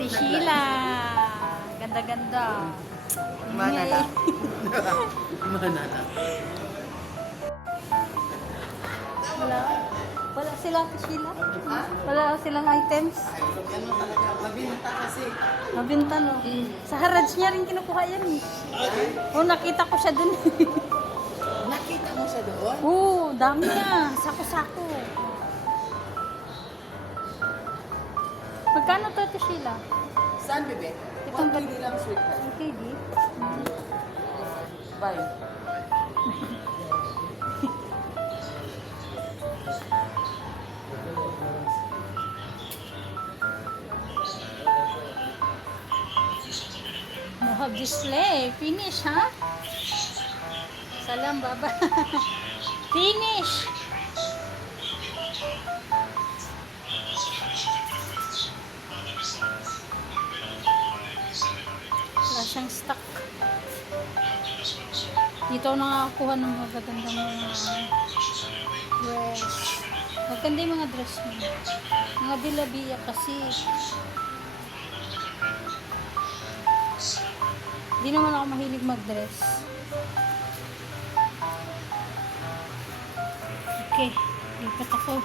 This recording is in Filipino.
Ate Sheila. Ganda-ganda. Mana na. Mana na. Wala. Wala sila, Ate Sheila. Wala silang items. Ano talaga, mabinta kasi. Mabinta, no? Sa Harrods niya rin kinukuha yan eh. Oh, nakita ko siya dun. Nakita mo siya doon? Oo, dami na. Sako-sako. Magkano to, Ate Sheila? Saan, bebe? Itong 1 lang sweet heart. Okay, di? Bye. Mohab display. Finish, ha? Salam, baba. Finish! Wala siyang stock. Dito ako nakakakuha ng mga gagandang mga dress. Maganda yung mga dress mo. Mga bilabiya kasi. Hindi naman ako mahilig mag-dress. Okay, lipat ako.